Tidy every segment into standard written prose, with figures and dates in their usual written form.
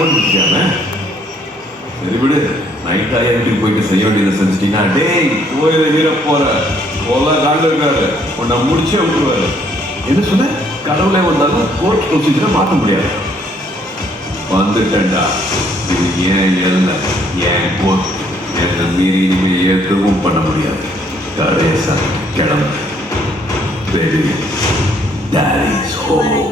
போட்டுருக்காங்க. சரி விடு, நைட் ஆயிரத்துக்கு போயிட்டு செய்ய வேண்டியதை செஞ்சிட்டீங்கன்னா டேய் கோயில வீர போற போல காண்டு இருக்காரு உன்னை முடிச்சே விட்டுருவாரு. என்ன சொல்ல, கடவுளே வந்தாலும் கோர்ட் ப்ரொசீஜரை மாற்ற முடியாது. வந்துட்டேன்டா, இது ஏன் எல்லை, ஏன் கோர்ட், என்னை மீறி இனிமேல் எதுவும் பண்ண முடியாது. கடைசா கிளம்பு. Baby, Daddy's home.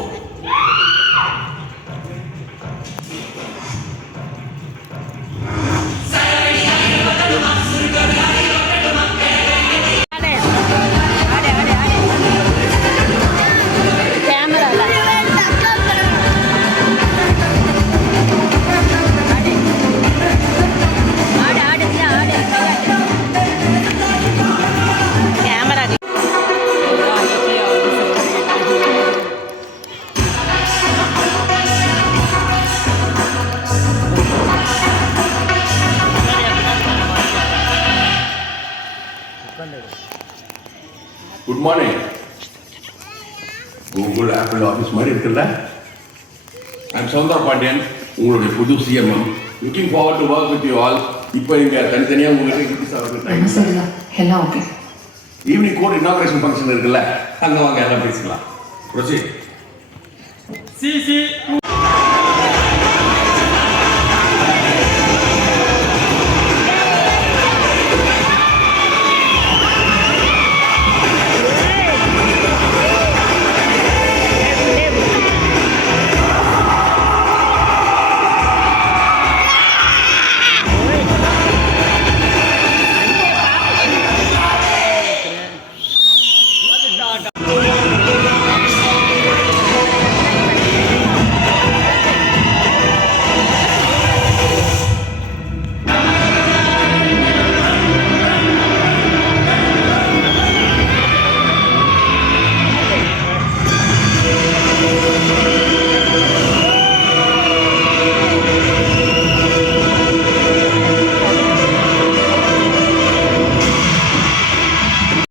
Good morning. Google apple office மாதிரி இருக்குல்ல? ஐம் சௌந்தா பாண்டியன், உங்களுடைய புது CMM. Looking forward to work with you all. இப்போ நீங்கள் தனித்தனியாக உங்களுக்கு கிஃப்ட் சாப்பிட்ற டைம் சரிங்க, எல்லாம் okay. Evening court inauguration function இருக்குல்ல, அங்கே வாங்க எல்லாம் பேசிக்கலாம். ப்ரொசீட். சி